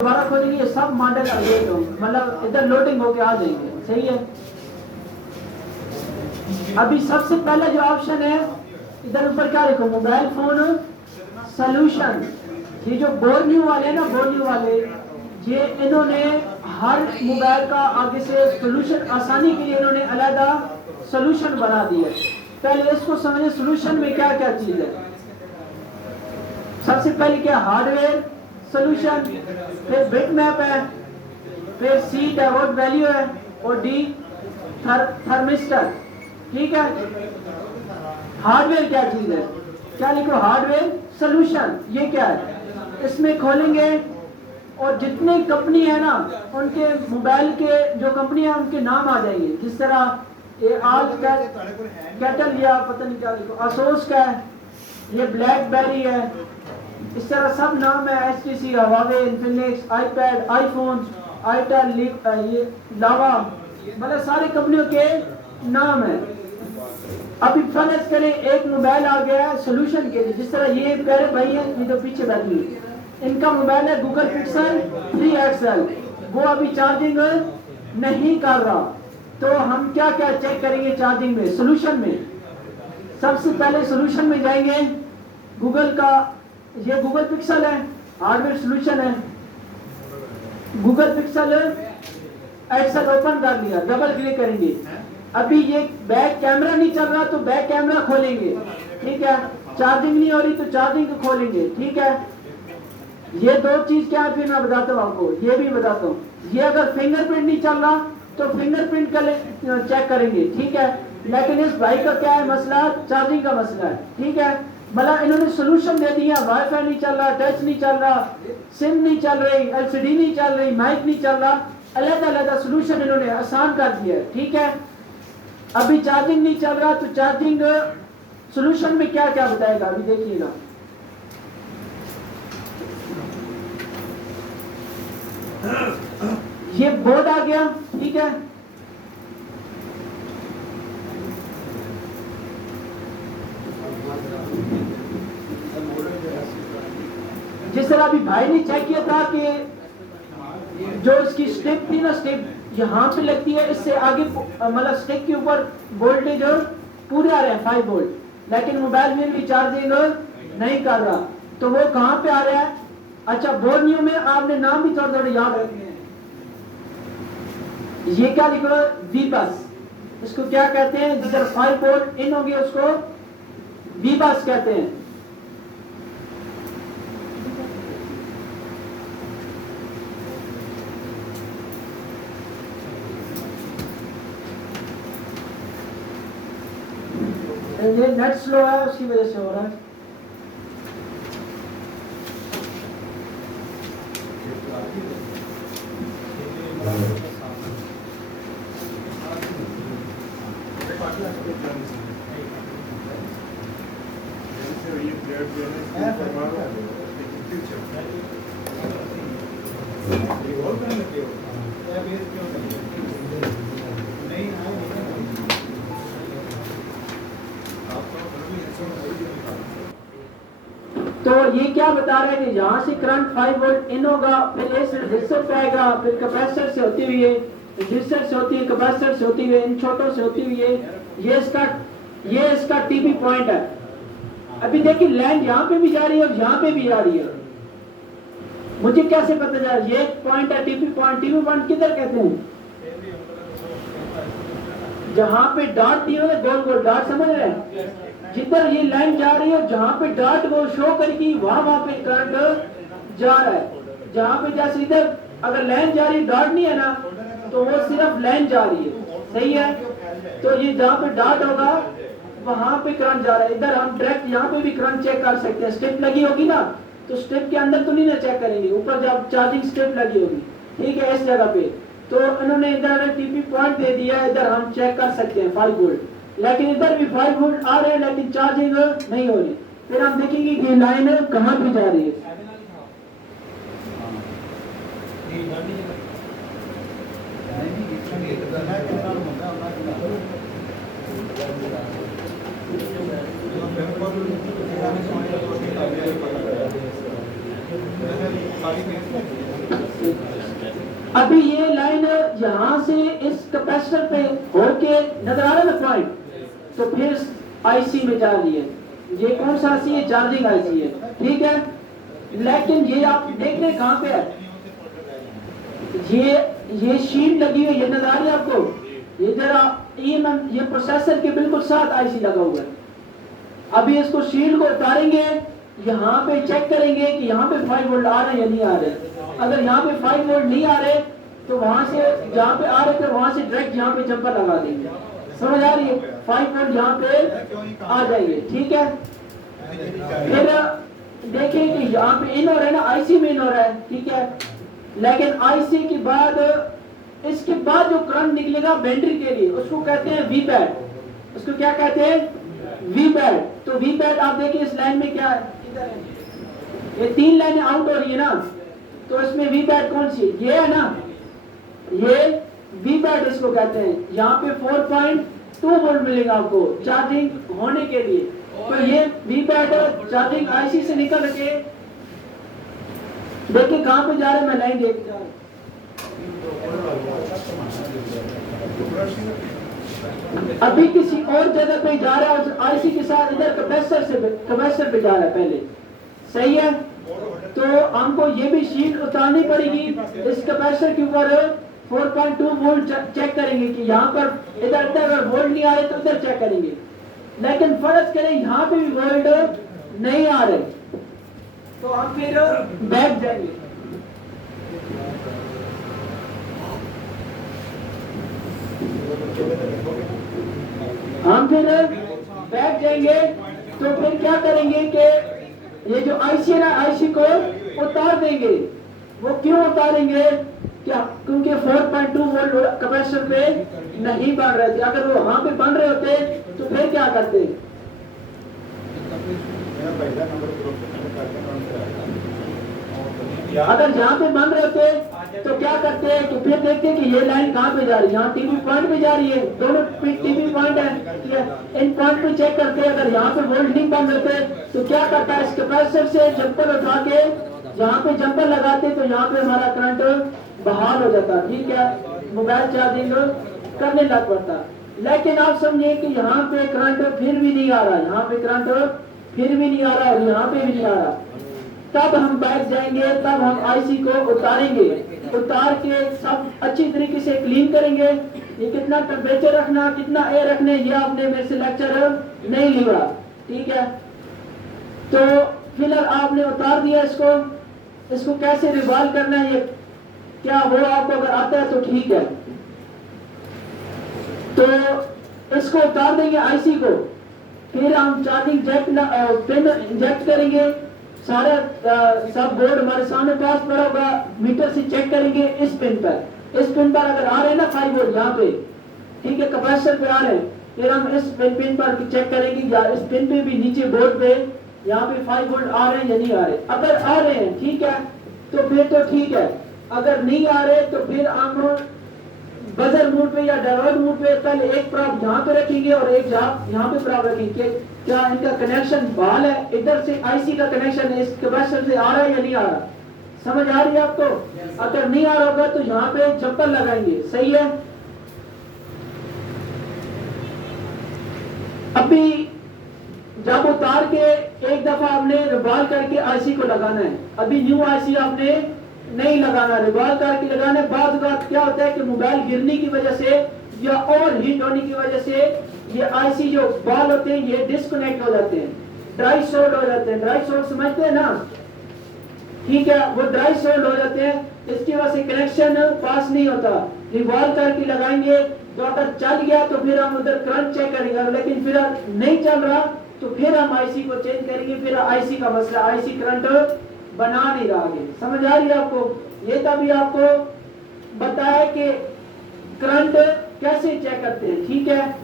दोबारा खोलेंगे ये सब मॉडल अपडेट होंगे, मतलब इधर लोडिंग होके आ जाएंगे। सही है। अभी सबसे पहला जो ऑप्शन है इधर ऊपर क्या लिखो, मोबाइल फोन सॉल्यूशन। ये जो बोर्न्यू वाले ना, बोर्न्यू वाले, ये इन्होंने हर मोबाइल का आगे से सॉल्यूशन आसानी के लिए इन्होंने अलग सॉल्यूशन बना दिया। पहले इसको समझे सॉल्यूशन में क्या क्या चीज है। सबसे पहले क्या, हार्डवेयर सॉल्यूशन, फिर बिट मैप है, फिर सी डेवोट वैल्यू है, और डी थर्मिस्टर। ठीक है। हार्डवेयर क्या चीज है, क्या लिखो, हार्डवेयर सॉल्यूशन। ये क्या है, इसमें खोलेंगे और जितनी कंपनी है ना उनके मोबाइल के जो कंपनी है उनके नाम आ जाएंगे। जिस तरह ये आज कैटल या पता नहीं क्या लिखो, असोस का है, ये ब्लैकबेरी है, इस तरह सब नाम है, HTC, Huawei, Infinix, iPad, iPhone, itel, ये लावा, मतलब सारी कंपनियों के नाम है। अभी फर्ज करें एक मोबाइल आ गया है सोल्यूशन के लिए, जिस तरह ये प्यारे भाई हैं ये तो पीछे बैठी है, इनका मोबाइल है गूगल पिक्सल 3 XL, वो अभी चार्जिंग नहीं कर रहा। तो हम क्या क्या चेक करेंगे चार्जिंग में, सोल्यूशन में। सबसे पहले सोल्यूशन में जाएंगे, गूगल का ये गूगल पिक्सल है, हार्डवेयर सोल्यूशन है, गूगल पिक्सल एक्सेल ओपन कर लिया, डबल क्लिक करेंगे। अभी ये बैक कैमरा नहीं चल रहा तो बैक कैमरा खोलेंगे। ठीक है। चार्जिंग नहीं हो रही तो चार्जिंग को खोलेंगे। ठीक है। ये दो चीज क्या है फिर मैं बताता हूँ आपको, ये भी बताता हूँ। ये अगर फिंगरप्रिंट नहीं चल रहा तो फिंगरप्रिंट का चेक करेंगे। ठीक है। लेकिन इस बाइक का क्या है मसला, चार्जिंग का मसला है। ठीक है। मतलब इन्होंने सोल्यूशन दे दिया, वाईफाई नहीं चल रहा, टच नहीं चल रहा, सिम नहीं चल रही, LCD नहीं चल रही, माइक नहीं चल रहा, अलग अलग सोल्यूशन इन्होंने आसान कर दिया। ठीक है। अभी चार्जिंग नहीं चल रहा तो चार्जिंग सोल्यूशन में क्या क्या बताएगा, अभी देखिएगा। ये बोर्ड आ गया। ठीक है। जिस तरह अभी भाई ने चेक किया था कि जो इसकी स्टिक थी ना, स्टिक यहाँ पे लगती है, इससे आगे मतलब स्टिक के ऊपर वोल्टेज पूरे आ रहे हैं 5 वोल्ट, लेकिन मोबाइल में भी चार्जिंग नहीं कर रहा। तो वो कहाँ पे आ रहा है, अच्छा बोर्नियो में आपने नाम भी थोड़े थोड़े याद रखने हैं। ये क्या लिखो, वी बस, इसको क्या कहते हैं, जिधर 5 वोल्ट इन होंगे उसको वी बस कहते हैं। ये नेट स्लो है उसकी वजह से हो रहा है। तो ये क्या बता रहा है कि यहाँ से करंट 5 वोल्ट इन होगा, फिर इस रेजिस्टर पे आएगा, फिर कैपेसिटर से होती हुई है, रेजिस्टर से होती है, कैपेसिटर से होती हुई है, इन छोटों से होती हुई है। ये इसका टीपी पॉइंट है। अभी देखिए लाइन यहाँ पे भी जा रही है और यहाँ पे भी जा रही है। मुझे कैसे पता चला, ये पॉइंट है टीपी पॉइंट। टीपी पॉइंट किधर कहते हैं, जहाँ पे डॉट दिए हुए गोल गोल डॉट, समझ रहे हैं, जिधर ये लाइन जा रही है जहाँ पे डॉट वो शो करेगी वहां पे करंट जा रहा है। जहाँ पे जैसे इधर अगर लाइन जा रही डॉट नहीं है ना तो वो सिर्फ लाइन जा रही है। सही है। तो ये जहाँ पे डॉट होगा वहां पे करंट जा रहा है। इधर हम डायरेक्ट यहाँ पे भी करंट चेक कर सकते हैं। स्ट्रिप लगी होगी ना तो स्ट्रिप के अंदर तो नहीं ना चेक करेंगे, ऊपर जब चार्जिंग स्ट्रिप लगी होगी। ठीक है। इस जगह पे तो इन्होंने इधर टीपी पॉइंट दे दिया, इधर हम चेक कर सकते हैं 5 वोल्ट, लेकिन इधर भी 5 वोल्ट आ रहे हैं लेकिन चार्जिंग नहीं हो रही। फिर हम देखेंगे कि लाइन कहाँ पे जा रही है। सारी अभी ये लाइन यहाँ से इस कैपेसिटर पे होके नजर आ रहा है ना पॉइंट, तो फिर आईसी में जा रही है। ये कौन सा आईसी है? चार्जिंग आईसी है, ठीक है। लेकिन ये आप देख रहे हैं कहाँ पे है? ये शीट लगी हुई है, ये नजर आ रही है आपको? ये जरा ये प्रोसेसर के बिल्कुल साथ आईसी लगा हुआ है। अभी इसको शील्ड को उतारेंगे, यहाँ पे चेक करेंगे कि यहाँ पे 5 वोल्ट आ रहे हैं या नहीं आ रहे। अगर यहाँ पे 5 वोल्ट नहीं आ रहे तो वहां से जहाँ पे आ रहे थे वहां से डायरेक्ट यहाँ पे जंपर लगा देंगे। समझ आ रही है? 5 वोल्ट यहाँ पे आ जाएंगे, ठीक है। फिर देखें कि यहाँ पे इन हो रहा है ना, आईसी में इन हो रहा है, ठीक है। लेकिन आईसी के बाद इसके बाद जो करंट निकलेगा बैटरी के लिए उसको कहते हैं वी बैड। उसको क्या कहते हैं? वी बैड। तो वी बैड आप देखिए इस लाइन में क्या है, ये 3 लाइनें आउट हो रही है ना, तो इसमें वी बैड कौन सी? ये है ना, ये वी बैड इसको कहते हैं। यहाँ पे 4.2 वोल्ट मिलेगा आपको चार्जिंग होने के लिए। तो ये वी बैड चार्जिंग आईसी से निकल के देखिए कहां पे जा रहे हैं, मैं लाइन देख जा रहा हूं। अभी किसी और जगह पे जा रहा है आईसी के साथ, इधर कैपेसिटर पे जा रहा है पहले, सही है। तो हमको ये भी शीट उतारनी पड़ेगी इस कैपेसिटर के ऊपर। 4.2 वोल्ट चेक करेंगे कि यहाँ पर इधर अगर वोल्ट नहीं आ रहे तो इधर चेक करेंगे। लेकिन फर्ज करें यहाँ पे भी वोल्ट नहीं आ रहे तो हम फिर बैक जाएंगे। हम फिर बैक जाएंगे तो फिर क्या करेंगे कि ये जो आईसी है ना, आईसी को उतार देंगे। वो क्यों उतारेंगे? क्या? क्योंकि 4.2 वोल्ट कैपेसिटर पे नहीं बन रहे थे। अगर वो वहां पे बन रहे होते तो फिर क्या करते? अगर यहाँ पे बन रहे होते तो क्या करते? तो फिर देखते कि ये लाइन कहाँ पे जा रही है। यहाँ टीवी पॉइंट पे जा रही है, दोनों टीवी पॉइंट है, इन पॉइंट पे चेक करते। अगर यहाँ पे वोल्ट नहीं बन रहे थे तो क्या करता है? इस कैपेसिटर से जंपर उठा के यहाँ पे जंपर लगाते तो यहाँ पे हमारा करंट बहाल हो जाता, ठीक है। मोबाइल चार्जिंग करने लग पड़ता। लेकिन आप समझिए कि यहाँ पे करंट फिर भी नहीं आ रहा, यहाँ पे करंट फिर भी नहीं आ रहा और यहाँ पे भी नहीं आ रहा। तब हम बैठ जाएंगे, तब हम आईसी को उतारेंगे। उतार के सब अच्छी तरीके से क्लीन करेंगे। ये कितना टेम्परेचर रखना, कितना एयर रखने, ये आपने मेरे से लेक्चर नहीं लिया, ठीक है। तो फिलहाल आपने उतार दिया इसको कैसे रिवॉल्व करना है, ये क्या हो आपको अगर आता है तो ठीक है। तो इसको उतार देंगे आईसी को, फिर हम चार्जिंग पिन इंजेक्ट करेंगे। सारा सब बोर्ड हमारे सामने पास पड़ा होगा, मीटर से चेक करेंगे इस पिन पर अगर आ रहे हैं ना 5 वोल्ट यहाँ पे, ठीक है, कैपेसिटर पे आ रहे हैं। फिर हम इस पिन पर चेक करेंगे या इस पिन पे भी नीचे बोर्ड पे यहाँ पे 5 वोल्ट आ रहे हैं या नहीं आ रहे। अगर आ रहे हैं ठीक है तो फिर तो ठीक है, अगर नहीं आ रहे तो फिर हम बजर मोड पे या डायवर्ट मोड पे पहले एक प्राप यहाँ पे रखेंगे और एक यहाँ पे प्राप रखेंगे। क्या इनका कनेक्शन बहाल है? इधर से आईसी का कनेक्शन इस कैपेसिटर से आ रहा है या नहीं आ रहा? समझ आ रही है आपको? अगर नहीं आ रहा होगा तो यहाँ पे जंपर लगाएंगे, सही है। अभी जब उतार के एक दफा आपने रिवॉल्व करके आईसी को लगाना है। अभी न्यू आईसी आपने नहीं लगाना, रिवॉल्व करके लगाना है। बाद क्या होता है कि मोबाइल गिरने की वजह से या और हीट होने की वजह से ये आईसी जो बॉल होते हैं ये डिस्कनेक्ट हो जाते हैं, ड्राई शॉर्ट हो जाते हैं। ड्राई शॉर्ट समझते हैं ना, ठीक है, वो ड्राई शॉर्ट हो जाते हैं। इसकी वजह से कनेक्शन पास नहीं होता। रिवॉल्व करके लगाएंगे तो अगर चल गया तो फिर हम उधर करंट चेक करेंगे, लेकिन फिर नहीं चल रहा तो फिर हम आईसी को चेंज करेंगे। फिर आईसी का मसला, आईसी करंट बना नहीं रहा आगे। समझ आ रही है आपको? ये तभी आपको बताया कि करंट कैसे चेक करते हैं, ठीक है।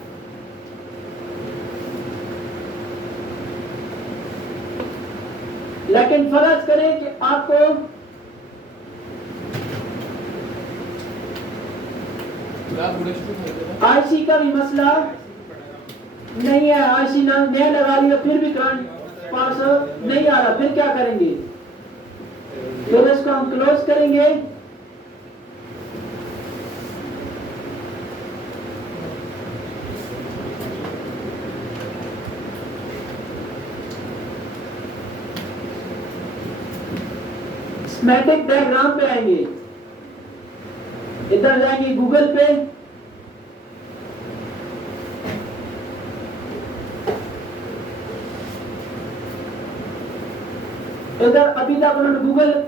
लेकिन फर्ज करें कि आपको आईसी का भी मसला नहीं है, आईसी नया लगा लिया फिर भी करंट पास नहीं आ रहा, फिर क्या करेंगे? फिर इसको हम क्लोज करेंगे। स्कीमेटिक डायग्राम पे आएंगे, इधर जाएंगे गूगल पे, इधर अभी तक उन्होंने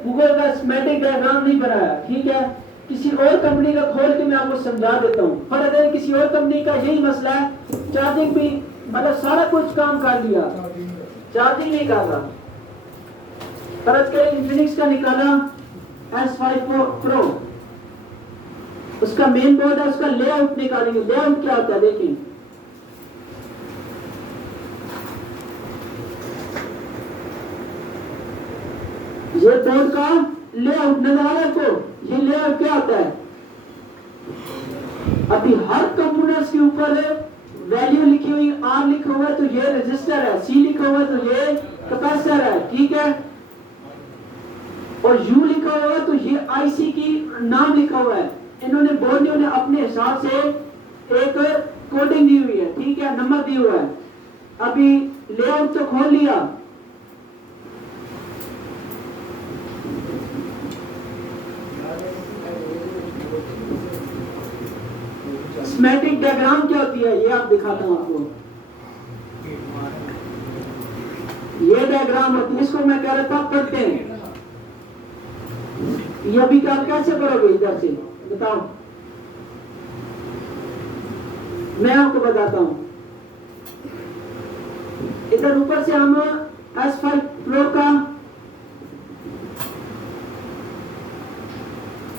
गूगल का स्कीमेटिक डायग्राम नहीं बनाया, ठीक है। किसी और कंपनी का खोल के मैं आपको समझा देता हूँ। फर्क है किसी और कंपनी का यही मसला है, चार्जिंग भी मतलब सारा कुछ काम कर लिया, चार्जिंग नहीं कर रहा। फर्ज के इन्फिनिक्स का निकाला S5 Pro, उसका मेन बोर्ड है, उसका लेआउट निकालेंगे। लेआउट क्या होता है देखिए, ये बोर्ड का लेआउट नजर आ रहा है आपको। ये लेआउट क्या होता है, अभी हर कंपोनेंट्स के ऊपर वैल्यू लिखी हुई, R लिखा हुआ है तो ये रजिस्टर है, C लिखा हुआ है तो ये कैपेसिटर है, ठीक है। और U लिखा हुआ है तो ये IC की नाम लिखा हुआ है। इन्होंने बोर्ड ने अपने हिसाब से एक कोडिंग दी हुई है, ठीक है, नंबर दी हुआ है। अभी लेआउट तो खोल लिया, स्कीमेटिक डायग्राम क्या होती है ये आप दिखाता हूं आपको। ये डायग्राम होती है, इसको मैं कह रहा था पढ़ते हैं। ये अभी काम कैसे करोगे, इधर से बताओ, मैं आपको बताता हूं। इधर ऊपर से हम S5 Pro का,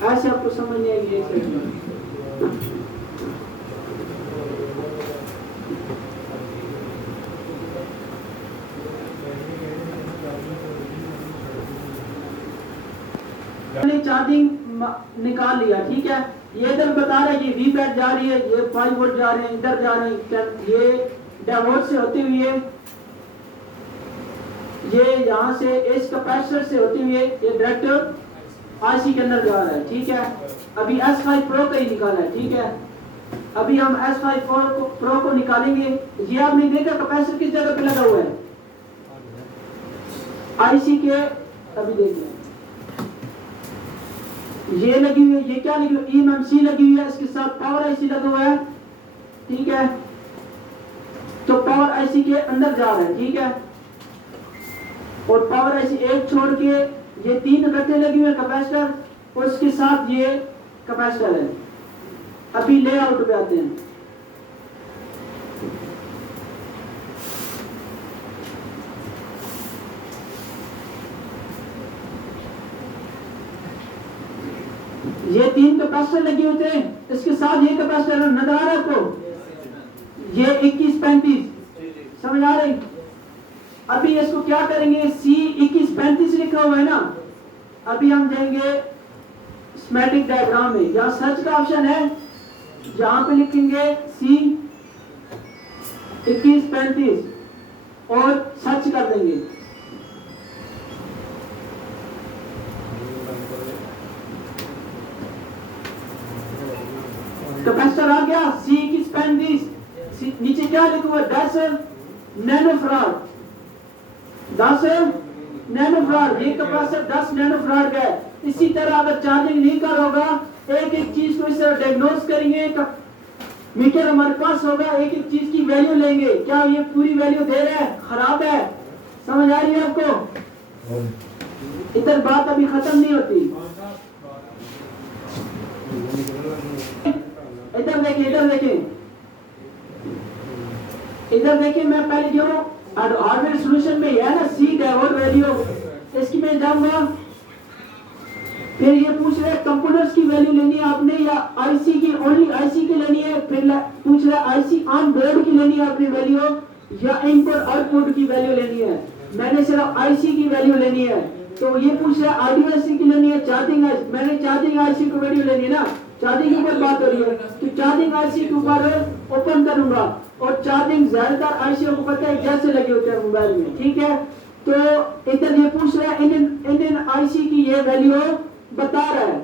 ऐसे आपको समझ नहीं आएगी। चार्जिंग निकाल लिया, ठीक है। ये इधर बता रहा है ये V बैट जा रही है, ये 5 वोल्ट जा रहे हैं, इधर जा रहे हैं, ये डायोड से होते हुए, ये यहां से इस कैपेसिटर से होते हुए ये डायरेक्ट आईसी के अंदर जा रहा है, ठीक है। अभी S5 Pro का ही निकाला है, ठीक है। अभी हम S5 Pro को निकालेंगे। ये आपने देखा कैपेसिटर किस जगह पे लगा हुआ है, आईसी के, अभी देखिए ये लगी हुई है, ये क्या लगी हुई है, eMMC लगी हुई है, इसके साथ पावर आईसी लगा हुआ है, ठीक है। तो पावर आईसी के अंदर जा रहा है, ठीक है। और पावर आईसी एक छोड़ के ये 3 इकट्ठे लगे हुए कैपेसिटर, और उसके साथ ये कैपेसिटर है। अभी लेआउट पे आते हैं। ये 3 कैपेसिटर लगे हुए थे, इसके साथ ये कैपेसिटर नजर आ रहा है आपको, ये 2135, समझ आ रही। अभी इसको क्या करेंगे, C 2135 लिखा हुआ है ना, अभी हम जाएंगे स्कीमेटिक डायग्राम में, यहाँ सर्च का ऑप्शन है, जहां पे लिखेंगे C 2135 और सर्च कर देंगे। कैपेसिटर आ गया C 2135, नीचे क्या लिखा हुआ है, 10 नैनोफराड, 10 नैनोफराड, ये कैपेसिटर 10 नैनोफराड का है। इसी तरह अगर चार्जिंग नहीं कर होगा, एक एक चीज को इस तरह डायग्नोज करेंगे, मीटर हमारे पास होगा, एक एक चीज की वैल्यू लेंगे, क्या ये पूरी वैल्यू दे रहा है, खराब है, समझ आ रही है आपको। इधर बात अभी खत्म नहीं होती, इधर देखिए, इधर देखिए, इधर देखिए। मैं पहले जो हार्डवेयर सॉल्यूशन में है ना, C डायोड वैल्यू, इसकी मैं जाऊंगा। फिर ये पूछ रहे कंपोनेंट्स की वैल्यू लेनी है आपने, या आईसी की, ओनली आईसी की लेनी है। फिर पूछ रहा है आईसी ऑन बोर्ड की लेनी है आपने वैल्यू, या इनपुट आउटपुट की वैल्यू लेनी है। मैंने सिर्फ आईसी की वैल्यू लेनी है। तो ये पूछ रहा है ऑडियो आईसी की लेनी है, चार्जिंग, मैंने चार्जिंग आईसी की वैल्यू लेनी है ना, चार्जिंग के ऊपर बात हो रही है, तो चार्जिंग आईसी के ऊपर ओपन करूंगा। और चार्जिंग ज्यादातर आईसी को पता है जैसे लगे होते हैं मोबाइल में, ठीक है। तो इधर ये पूछ रहा है इंडियन आईसी की ये वैल्यू बता रहा है।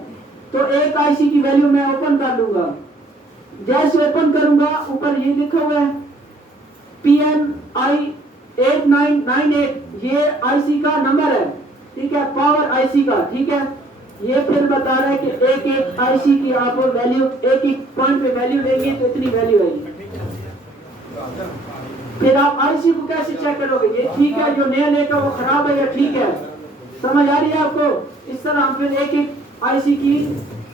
तो एक आईसी की वैल्यू मैं ओपन कर लूंगा, जैसे ओपन करूंगा ऊपर ये लिखा हुआ है PMI 8998, ये आईसी का नंबर है, ठीक है, पावर आईसी का, ठीक है। ये फिर बता रहा है कि एक एक आईसी की आप वैल्यू एक एक पॉइंट पे वैल्यू लेंगे तो इतनी वैल्यू आएगी। फिर आप आईसी को कैसे चेक करोगे, ये ठीक है जो नया लेकर वो खराब है या ठीक है, समझ आ रही है आपको। इस तरह हम फिर एक एक आईसी की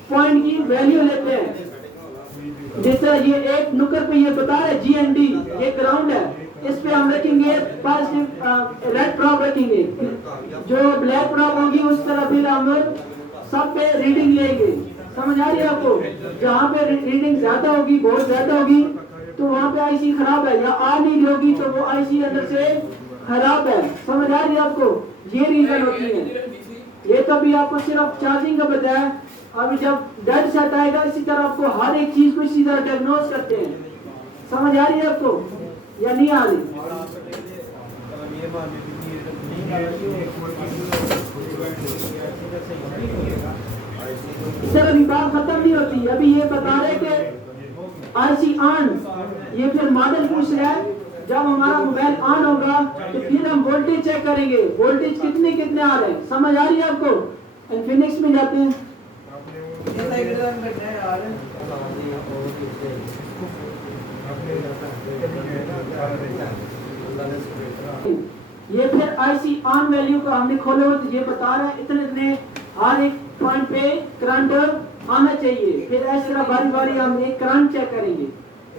पॉइंट की वैल्यू लेते हैं। जिस तरह ये एक नुक्कर पे ये बता रहा है GND, ये ग्राउंड है, इस पे हम रखेंगे पॉजिटिव रेड प्रॉब रखेंगे, जो ब्लैक प्रॉब होगी उस तरह फिर हम सब पे रीडिंग लेंगे। समझ आ रही है आपको। जहाँ पे रीडिंग ज्यादा होगी, बहुत ज्यादा होगी, तो वहाँ पे आईसी खराब है, या आ नहीं होगी तो वो आईसी अंदर से खराब है। समझ आ रही है आपको, ये रीजन होती है। ये तो अभी आपको सिर्फ चार्जिंग का बताया, अभी जब डेड सेट आएगा इसी तरह आपको हर एक चीज को इसी तरह डायग्नोज करते हैं। समझ आ रही है आपको या नहीं आ रही? सर अभी बात खत्म नहीं होती, अभी ये बता रहे कि आईसी ऑन, ये फिर मॉडल पूछ रहा है जब हमारा मोबाइल ऑन होगा तो फिर हम वोल्टेज चेक करेंगे, वोल्टेज कितने कितने आ रहे हैं। समझ आ रही है आपको। इन्फिनिक्स में जाते हैं, ये फिर आईसी ऑन वैल्यू को हमने खोले हुए तो ये बता रहा है इतने इतने हर एक पॉइंट पे करंट आना चाहिए। फिर इस तरह बारी बारी हम एक करंट चेक करेंगे।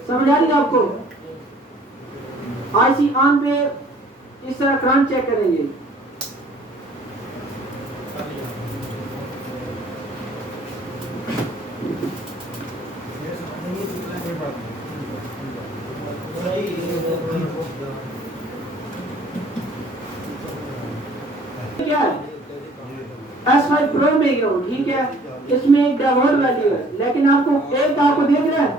समझ आ रही है आपको। आईसी ऑन पे इस तरह करंट चेक करेंगे। क्या है S5 Pro में गया हूँ, ठीक है, इसमें एक डायोड वैल्यू है, लेकिन आपको एक आपको देख रहा है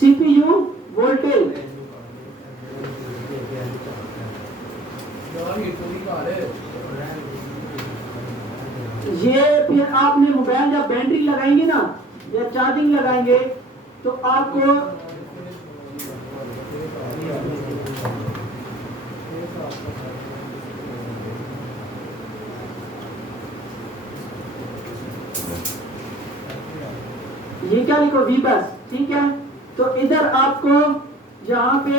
CPU वोल्टेज, ये फिर आपने मोबाइल जब बैटरी लगाएंगे ना या चार्जिंग लगाएंगे तो आपको ये क्या लिखो V-बस, ठीक है। तो इधर आपको जहां पे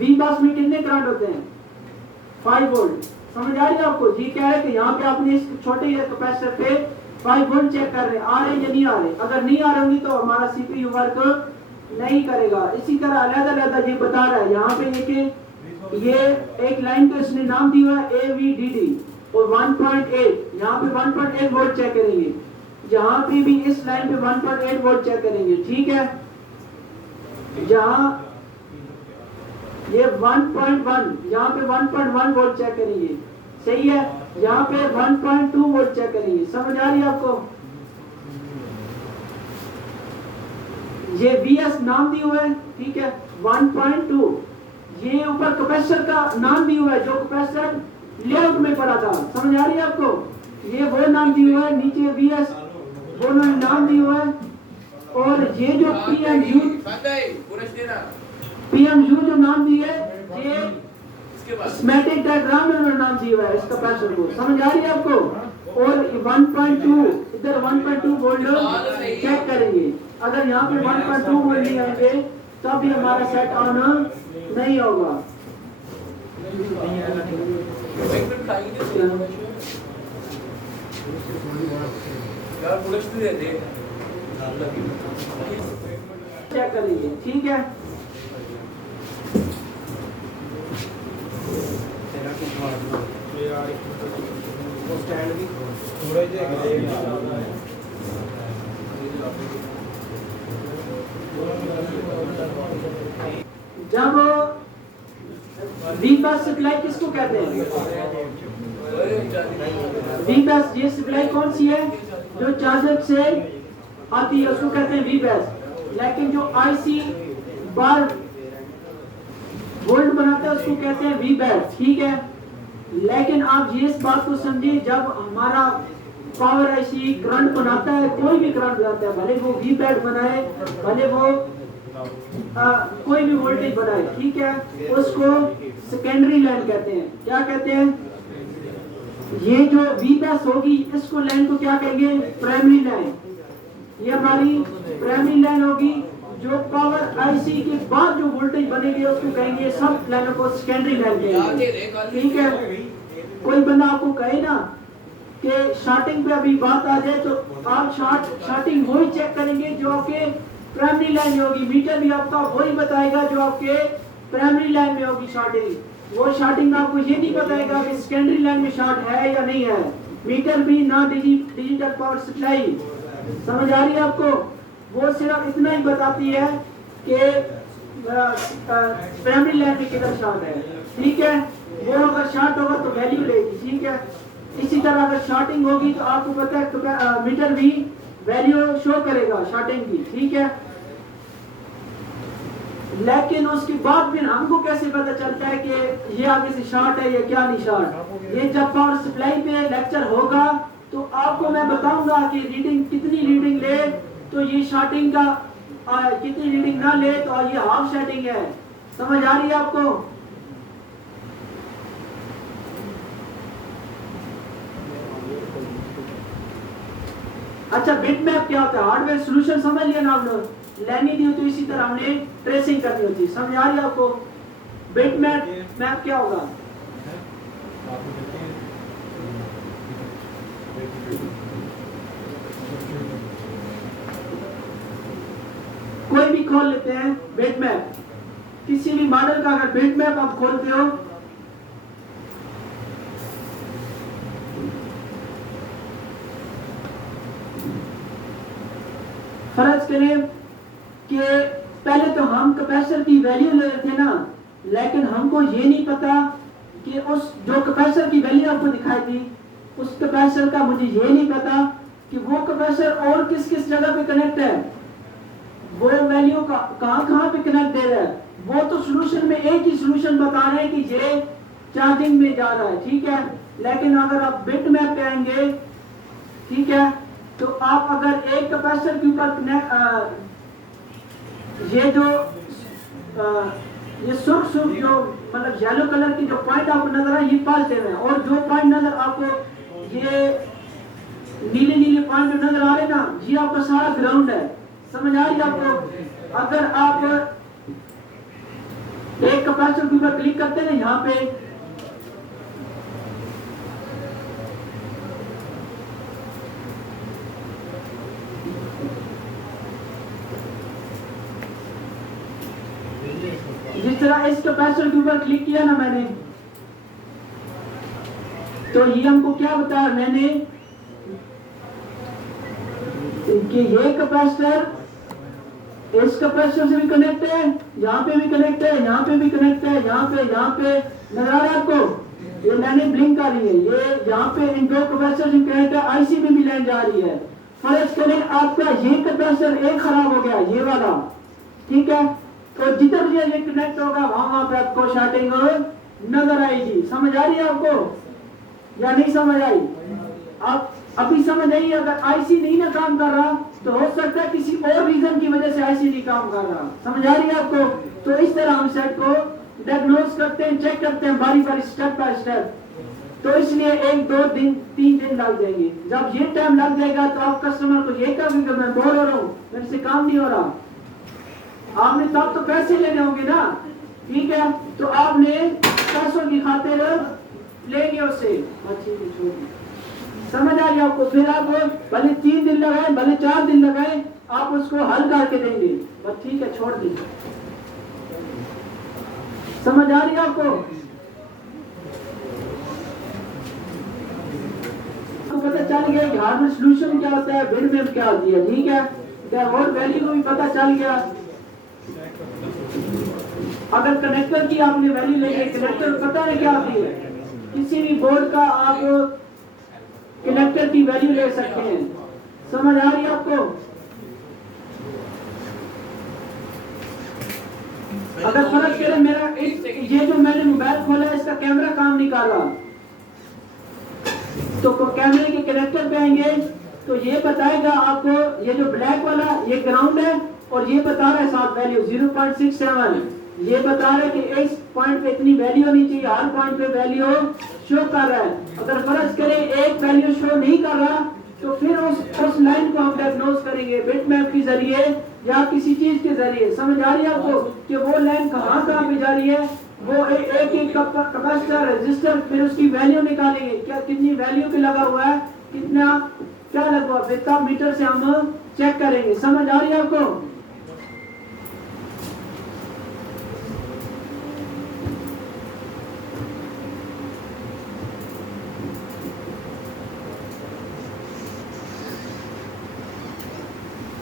V-बस में कितने करंट होते हैं 5 वोल्ट। समझ आ रही है आपको। ये क्या है कि यहाँ पे आपने इस छोटे कैपेसिटर पे 5 वोल्ट चेक कर रहे हैं, आ रहे हैं या नहीं आ रहे। अगर नहीं आ रहे होंगे तो हमारा सीपीयू वर्क नहीं करेगा। इसी तरह अलग-अलग ये बता रहा है यहाँ पे ये एक लाइन को इसने नाम दिया है AVDD और 1.8, यहाँ पे 1.8 वोल्ट चेक करेंगे, जहां पे भी इस लाइन पे 1.8 वोल्ट चेक करेंगे, ठीक है। जहां ये 1.1, यहाँ पे 1.1 वोल्ट चेक करेंगे, सही है। यहाँ पे 1.2 वोल्ट चेक करेंगे। समझ आ रही है आपको। ये VS नाम दिया हुआ है, ठीक है, 1.2। ये ऊपर कैपेसिटर का नाम दिया हुआ है जो कैपेसिटर लेआउट में पड़ा था। समझ आ रही है आपको। ये वो नाम दिया हुआ है, नीचे VS वो नाम दिया हुआ है, और ये जो PMU जो नाम दिया है ये स्कीमेटिक डायग्राम में नाम दिया हुआ है इस कैपेसिटर को। समझ आ रही है आपको। और 1.2 इधर 1.2 वोल्ट चेक करेंगे। अगर यहाँ पे 1.2 वोल्ट नहीं आएंगे तब भी हमारा सेट ऑन नहीं होगा। चेक करेंगे, ठीक है। जब V-बस सप्लाई किसको कहते हैं? V-बस ये सप्लाई कौन सी है जो चार्जर से आती है उसको कहते हैं V-बस। लेकिन जो IC बार वोल्ट बनाता है उसको कहते हैं V-बस, ठीक है। लेकिन आप ये इस बात को समझिए, जब हमारा पावर आईसी करंट बनाता है, कोई भी करंट बनाता है, भले वो वीपैट बनाए, भले वो कोई भी वोल्टेज बनाए, ठीक है, उसको सेकेंडरी लाइन कहते हैं। क्या कहते हैं? ये जो वीपैस होगी, इसको लाइन को क्या कहेंगे? Primary line. ये हमारी प्राइमरी लाइन होगी। जो पावर आईसी के बाद जो वोल्टेज बनेगी उसको कहेंगे, सब लाइनों को सेकेंडरी लाइन कहेंगे, ठीक है। कोई बंदा आपको कहे ना कि शॉर्टिंग पे अभी बात आ जाए, तो आप शॉर्टिंग वही चेक करेंगे जो आपके प्राइमरी लाइन में होगी। मीटर भी आपका वही बताएगा जो आपके प्राइमरी लाइन में होगी शॉर्टिंग। वो शॉर्टिंग आपको ये नहीं बताएगा कि सेकेंडरी लाइन में शॉर्ट है या नहीं है। मीटर भी ना डिजिटल पावर सप्लाई, समझ आ रही है आपको? वो सिर्फ इतना ही बताती है कि प्राइमरी लाइन में किधर शॉर्ट है, ठीक है। वो अगर शॉर्ट होगा तो वैल्यू लेगी, ठीक है। इसी तरह अगर शॉर्टिंग होगी तो आपको पता है मीटर भी वैल्यू शो करेगा शॉर्टिंग की, ठीक है। लेकिन उसके बाद फिर हमको कैसे पता चलता है कि ये आगे से शॉर्ट है या क्या नहीं शॉर्ट? ये जब पावर सप्लाई पे लेक्चर होगा तो आपको मैं बताऊंगा कि रीडिंग कितनी रीडिंग ले तो ये शॉर्टिंग का, कितनी रीडिंग ना ले तो ये हाफ शॉर्टिंग है। समझ आ रही है आपको? अच्छा, बिट मैप क्या होता है? हार्डवेयर सॉल्यूशन समझ लिया ना आपने? लेनी दी तो इसी तरह हमने ट्रेसिंग करनी होती है। समझ आ रही है आपको? बिट मैप क्या होगा? कोई भी खोल लेते हैं बिट मैप, किसी भी मॉडल का अगर बिट मैप आप खोलते हो, फर्ज करें कि पहले तो हम कैपेसिटर की वैल्यू ले रहे थे ना, लेकिन हमको ये नहीं पता कि उस जो कैपेसिटर की वैल्यू आपको दिखाई थी, उस कैपेसिटर का मुझे ये नहीं पता कि वो कैपेसिटर और किस किस जगह पे कनेक्ट है, वो वैल्यू का कहां पे कनेक्ट दे रहा है। वो तो सॉल्यूशन में एक ही सॉल्यूशन बता रहे हैं कि ये चार्जिंग में जा रहा है, ठीक है। लेकिन अगर आप बिट मैप कहेंगे, ठीक है, तो आप अगर एक कैपेसिटर के ऊपर ये जो ये सुर्ख जो मतलब येलो कलर की जो पॉइंट आपको नजर आए, ये पॉजिटिव है, और जो पॉइंट नजर आपको ये नीले नीले पॉइंट नजर आ रहे ना, ये आपका सारा ग्राउंड है। समझ आ रही है आपको? अगर आप एक कैपेसिटर के ऊपर क्लिक करते हैं यहाँ पे, जिस तरह इस कैपेसिटर के ऊपर क्लिक किया ना मैंने, तो ये हमको क्या बताया मैंने कि ये कैपेसिटर इस कैपेसिटर से भी कनेक्ट है, यहाँ पे भी कनेक्ट है, यहाँ पे भी कनेक्ट है, यहाँ पे नजर आ रहा है आपको? ये लाइनें ब्लिंक कर रही है। ये यहाँ पे इन दो कैपेसिटर से कनेक्ट है, आईसी में भी लाइन जा रही है। फर्ज करें आपका ये कैपेसिटर एक खराब हो गया, ये वाला, ठीक है, तो जितना भी ये कनेक्ट होगा वहां पे आपको शॉर्टिंग नजर आएगी। समझ आ रही है आपको या नहीं समझ आई? आप अभी समझ आई? अगर आईसी नहीं ना काम कर रहा तो हो सकता है किसी और रीजन की वजह से आईसी नहीं काम कर रहा। समझ आ रही है आपको? तो इस तरह हम सेट को डायग्नोज करते हैं, चेक करते हैं बारी बारी, स्टेप बाय स्टेप। तो इसलिए 1 2 दिन 3 दिन लग जाएंगे। जब ये टाइम लग जाएगा तो आप कस्टमर को ये कहेंगे कि मैं बोर हो रहा हूँ, मेरे से काम नहीं हो रहा। आपने तब तो पैसे लेने होंगे ना, ठीक है, तो आपने पैसों की खातिर लेंगे उससे। समझ आ रही आपको? फिर आप भले 3 दिन लगाए, भले 4 दिन लगाए, आप उसको हल करके देंगे, बस ठीक है, छोड़ दीजिए। समझ आ रही है आपको? पता चल गया कि हार्डवेयर सॉल्यूशन क्या होता है, बिट मैप क्या होती है, ठीक है, क्या और वैल्यू को भी पता चल गया। अगर कनेक्टर की आपने वैल्यू लेके, कनेक्टर पता है क्या होती है, किसी भी बोर्ड का आप कनेक्टर की वैल्यू ले सकते हैं। समझ आ रही है आपको? अगर फर्क करें मेरा ये जो मैंने मोबाइल खोला है, इसका कैमरा काम नहीं कर रहा, तो कैमरे के कनेक्टर पे आएंगे तो ये बताएगा आपको, ये जो ब्लैक वाला ये ग्राउंड है और ये बता रहा है साथ वैल्यू 0.67, ये बता रहा है कि इस पॉइंट पे इतनी वैल्यू होनी चाहिए, हर पॉइंट पे वैल्यू शो कर रहा है। अगर फर्ज करें एक वैल्यू शो नहीं कर रहा तो फिर उस लाइन को हम डायग्नोज करेंगे बिट मैप के जरिए या किसी चीज के जरिए। समझ आ रही है आपको कि वो लाइन कहाँ पे जा रही है, वो एक कैपेसिटर रेजिस्टर, फिर उसकी वैल्यू निकालेंगे, क्या कितनी वैल्यू पे लगा हुआ है, कितना क्या लगा हुआ है, मीटर से हम चेक करेंगे। समझ आ रही है आपको?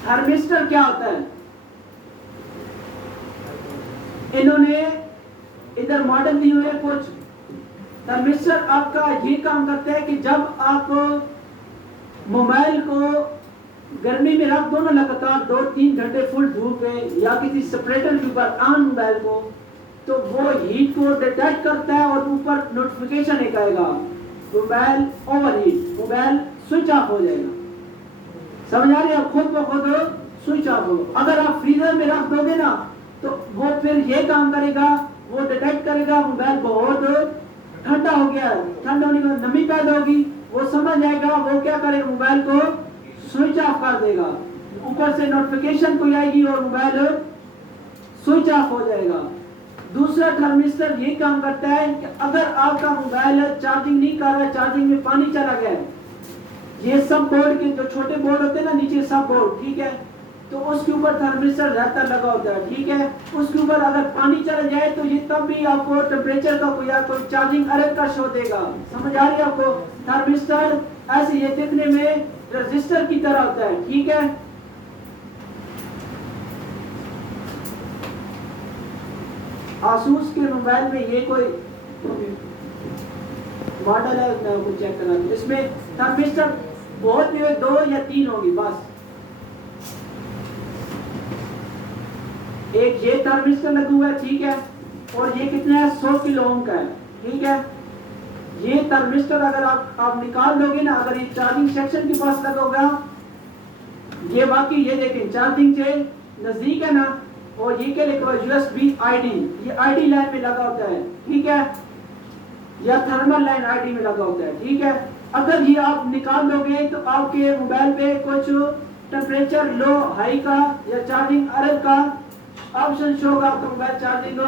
थर्मिस्टर क्या होता है? इन्होंने इधर मॉडल दिए हुए कुछ। थर्मिस्टर आपका ये काम करता है कि जब आप मोबाइल को गर्मी में रख दो ना लगातार 2-3 घंटे फुल धूप में या किसी सेपरेटर के ऊपर ऑन मोबाइल को, तो वो हीट को डिटेक्ट करता है और ऊपर नोटिफिकेशन एक आएगा, mobile overheat, mobile switch off हो जाएगा। समझ आ रही है? खुद ब खुद स्विच ऑफ हो। अगर आप फ्रीजर में रख दोगे ना तो वो फिर ये काम करेगा, वो डिटेक्ट करेगा मोबाइल बहुत ठंडा हो गया है, ठंडा होने के बाद नमी पैदा होगी, वो समझ आएगा, वो क्या करेगा, मोबाइल को स्विच ऑफ कर देगा, ऊपर से नोटिफिकेशन कोई आएगी और मोबाइल स्विच ऑफ हो जाएगा। दूसरा थर्मिस्टर ये काम करता है कि अगर आपका मोबाइल चार्जिंग नहीं कर रहा है, चार्जिंग में पानी चला गया है, ये सब बोर्ड के जो छोटे बोर्ड होते हैं ना नीचे सब बोर्ड, ठीक है, तो उसके ऊपर थर्मिस्टर रहता लगा होता है, ठीक है, उसके ऊपर अगर पानी चला जाए तो ये तब भी आपको टेम्परेचर का कोई चार्जिंग अलग का शो देगा। समझ आ रही है आपको? थर्मिस्टर ऐसे ये दिखने में रेजिस्टर की तरह होता है, ठीक है। आसूस के मोबाइल में ये कोई मॉडल है, मैं आपको चेक करा दूं। इसमें थर्मिस्टर बहुत ही 2 या 3 होगी बस। एक ये थर्मिस्टर लगा हुआ है, ठीक है, और ये कितना है 100 किलो ओम का है, ठीक है। ये थर्मिस्टर अगर आप निकाल दोगे ना, अगर ये चार्जिंग सेक्शन के पास लगा होगा, ये बाकी ये देखें चार्जिंग से नजदीक है ना, और ये क्या लिखा हुआ है USB ID, ये ID लाइन में लगा होता है, ठीक है, या थर्मल लाइन ID में लगा होता है, ठीक है। अगर ये आप निकाल दोगे तो आपके मोबाइल पे कुछ टेम्परेचर लो हाई का या चार्जिंग अलग का ऑप्शन शो होगा, तो मोबाइल चार्जिंग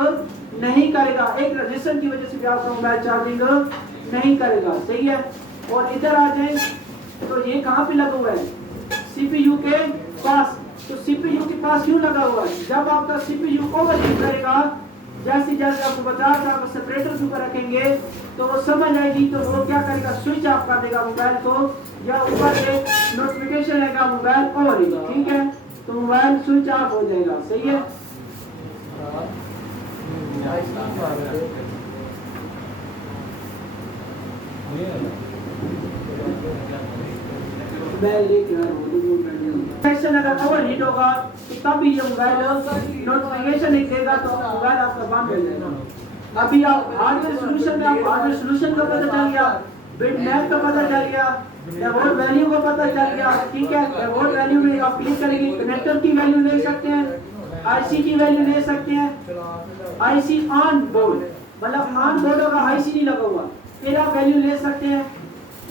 नहीं करेगा। एक रजिस्टर की वजह से भी आपका मोबाइल चार्जिंग नहीं करेगा, सही है। और इधर आ जाए तो ये कहाँ पे लगा हुआ है? CPU के पास। तो CPU के पास क्यों लगा हुआ है? जब आपका CPU ओवरहीट करेगा, जैसे जैसे आपको बता था, आप सेपरेटर के ऊपर रखेंगे तो वो समझ आएगी, तो वो क्या करेगा, स्विच ऑफ कर देगा मोबाइल को, या ऊपर से नोटिफिकेशन आएगा मोबाइल ओवरहीट, ठीक है, तो मोबाइल स्विच ऑफ हो जाएगा, सही है। सेक्शन अगर ओवरहीट होगा तो तब भी ये मोबाइल नोटिफिकेशन नहीं देगा, तो मोबाइल आपका बंद हो जाएगा। अभी आप हार्डवेयर सोल्यूशन में, आप हार्डवेयर सोल्यूशन का पता चल गया, बिट मैप का पता चल गया, डेवोट वैल्यू का पता चल गया, ठीक है। डेवोट वैल्यू में आप क्लिक करेंगे, कनेक्टर की वैल्यू ले सकते हैं, IC की वैल्यू ले सकते हैं, IC ऑन बोर्ड, मतलब ऑन बोर्ड होगा, IC नहीं लगा हुआ, फिर आप वैल्यू ले सकते हैं।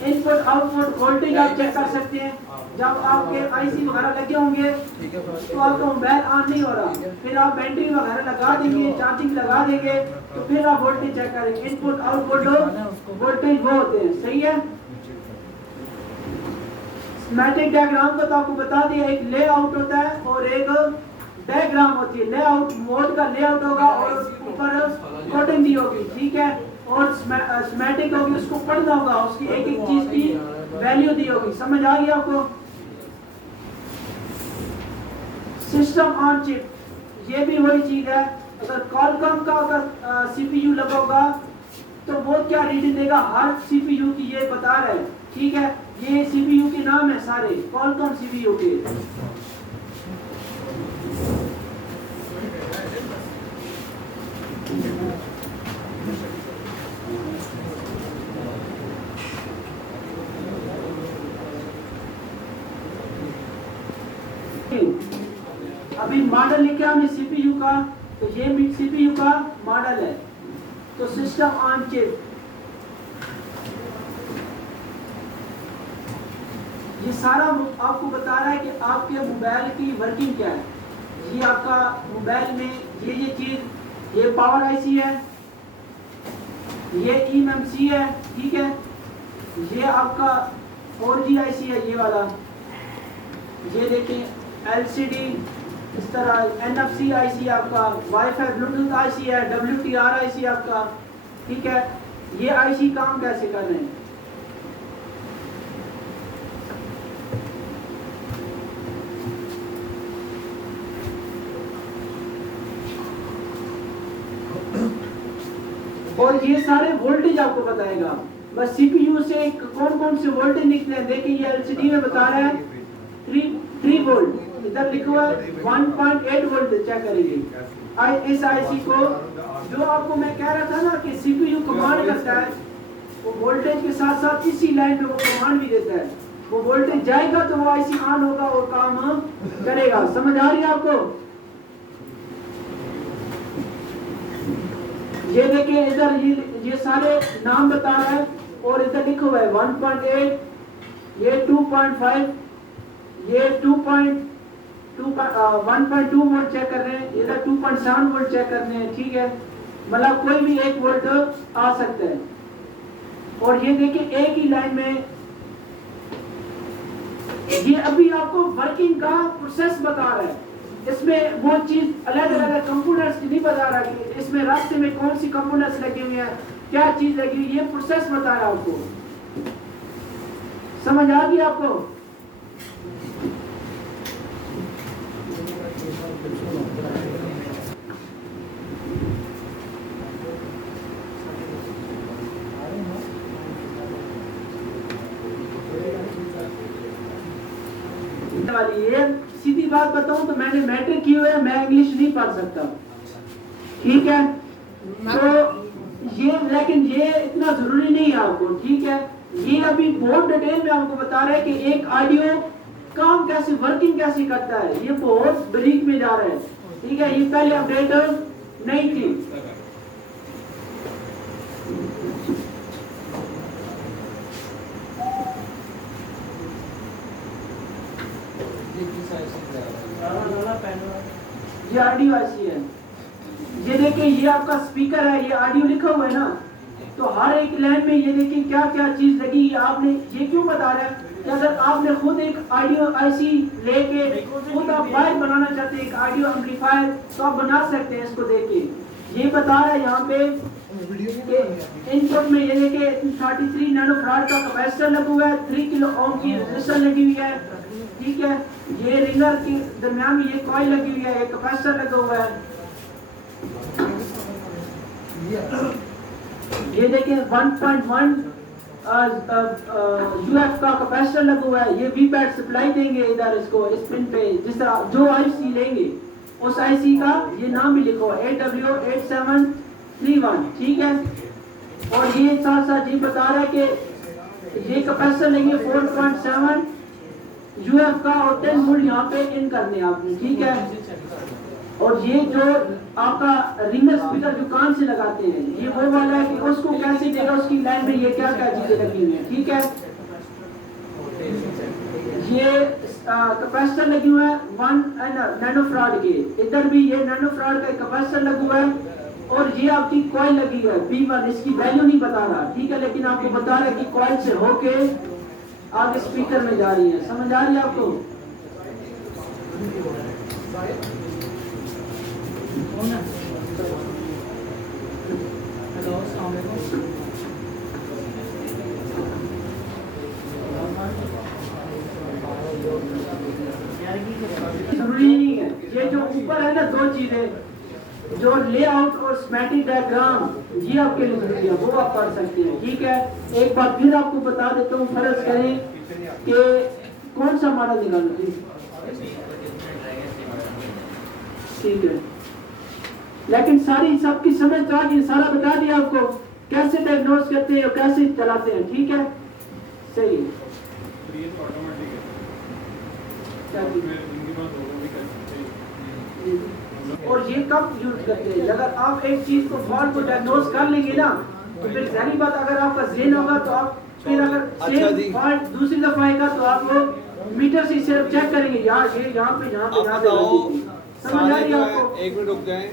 इनपुट आउटपुट वोल्टेज आप चेक कर सकते हैं, जब आपके IC वगैरह लगे होंगे तो आपका मोबाइल ऑन नहीं हो रहा, फिर आप बैटरी वगैरह लगा देंगे, चार्जिंग लगा देंगे, तो फिर आप वोल्टेज चेक करेंगे। इनपुट आउटपुट वोल्टेज वो होते हैं, सही है। स्कीमेटिक डायग्राम को तो आपको बता दिया, एक लेआउट होता है और एक डायग्राम होती है। लेआउट मोड का लेआउट होगा और ऊपर कोडिंग दी होगी, ठीक है, और स्कीमेटिक होगी, उसको पढ़ना होगा, उसकी एक एक चीज की वैल्यू दी होगी। समझ आ गई आपको? सिस्टम ऑन चिप, ये भी वही चीज है। अगर कॉलकॉम का अगर CPU लगा होगा तो वो क्या रीडिंग देगा, हर CPU की ये बता रहा है, ठीक है। ये CPU के नाम है सारे, कॉलकॉम CPU के। अभी मॉडल लिखा हमने सीपीयू का, तो ये भी सीपीयू का मॉडल है। तो सिस्टम ऑन चिप, ये सारा आपको बता रहा है कि आपके मोबाइल की वर्किंग क्या है। ये आपका मोबाइल में ये चीज, ये पावर आईसी है, ये eMMC है, ठीक है। ये आपका 4G आईसी है, ये वाला। ये देखें LCD, इस तरह NFC आईसी आपका, वाईफाई ब्लूटूथ आईसी है, WTR आईसी आपका, ठीक है। ये आईसी काम कैसे कर रहे हैं। और ये सारे वोल्टेज आपको बताएगा। बस सीपीयू से कौन कौन से वोल्टेज निकले हैं देखिए। ये एलसीडी में बता रहा है 3 वोल्ट, इधर लिखा हुआ है 1.8 वोल्ट। चेक करेंगे इस आईसी को। जो आपको मैं कह रहा था ना कि सीपीयू कमांड करता है, वो वोल्टेज के साथ साथ इसी लाइन पे वो कमांड भी देता है। वो वोल्टेज जाएगा तो वो आईसी ऑन होगा और काम करेगा। समझ आ रही है आपको। ये देखिए इधर ये सारे नाम बता रहा है, और इधर लिखा हुआ है 1.8, ये 2.5, ये 1.2 वोल्ट चेक कर रहे हैं, इधर 2.7 वोल्ट चेक कर रहे हैं, ठीक है। मतलब कोई भी 1 वोल्ट आ सकता है। और ये देखिए एक ही लाइन में, ये अभी आपको वर्किंग का प्रोसेस बता रहा है। इसमें वो चीज अलग अलग कंपोनेंट्स नहीं बता रहा कि इसमें रास्ते में कौन सी कंपोनेंट्स लगे हुए हैं, क्या चीज लगी हुई, ये प्रोसेस बताया आपको। समझ आ गई आपको। ये सीधी बात बताऊं तो मैंने मैट्रिक की हुई है, मैं इंग्लिश नहीं पढ़ सकता, ठीक है। तो ये, लेकिन ये इतना जरूरी नहीं है आपको, ठीक है। ये अभी बहुत डिटेल में आपको बता रहा है कि एक ऑडियो काम कैसे, वर्किंग कैसे करता है। ये बहुत ब्रीफ में जा रहा है, ठीक है। ये पहले अपडेट नहीं थी। ये ऑडियो ऐसी है। ये देखिए ये आपका स्पीकर है, ये ऑडियो लिखा हुआ है ना, तो हर एक लाइन में ये देखिए क्या क्या चीज लगी है। आपने ये क्यों बता रहा है कि अगर आपने खुद एक ऑडियो आईसी लेके खुद आप बाहर बनाना चाहते हैं एक ऑडियो एम्पलीफायर, तो आप बना सकते हैं इसको देख के। ये बता रहा है यहाँ पे इनपुट में ये देखिए 33 नैनोफैराड का कैपेसिटर लगा हुआ है, 3 किलो ओम की रेजिस्टर लगी हुई है, ठीक है। ये रिंगर के दरमियान में ये कॉइल लगी हुई है, एक कैपेसिटर लगा हुआ है। ये देखिए 1.1 यूएफ का कैपेसिटर लगा हुआ है। ये वीपैड सप्लाई देंगे इधर इसको, इस पिन पे, जिस तरह जो आईसी लेंगे उस आईसी का ये नाम भी लिखो AW8731, ठीक है। और ये साथ साथ ये बता रहा है कि ये कैपेसिटर लेंगे 4.7 यूएफ का, और 10 वोल्ट यहाँ पे इन करने आपने, ठीक है। और ये जो आपका रिंगर स्पीकर जो कान से लगाते हैं, ये वो वाला है कि उसको कैसे देगा, उसकी लाइन में ये क्या क्या चीजें लगी हुई है, ठीक है। ये कैपेसिटर लगी हुआ है 1 नैनोफैराड के, इधर भी ये नैनोफैराड का कैपेसिटर लगा हुआ है। और ये आपकी कॉइल लगी है P1, इसकी वैल्यू नहीं बता रहा, ठीक है, लेकिन आपको बता रहा है कि कॉइल से होके आगे स्पीकर में जा रही है। समझ आ रही है आपको। जरूरी नहीं है, ये जो ऊपर है ना 2 चीजें, जो लेआउट और स्कीमेटिक डायग्राम, ये आपके लिए जरूरी है, वो आप पढ़ सकते हैं, ठीक है। एक बार फिर आपको बता देता हूँ, फर्ज करें कि कौन सा मॉडल निकालना, ठीक है। लेकिन सारी सबकी समझ आ गई, सारा बता दिया आपको कैसे डायग्नोस करते हैं और कैसे चलाते हैं, ठीक है, सही है। और ये कब यूज करते हैं? अगर आप एक चीज को फॉल्ट को डायग्नोज कर लेंगे ना, तो फिर जाहिर बात अगर आपका ज़हन होगा तो आप फिर अगर सेम फॉल्ट दूसरी दफा आएगा तो आप मीटर से सिर्फ चेक करेंगे, यार ये यहाँ पे समझ आ रही है आपको? एक मिनट रुक जाए।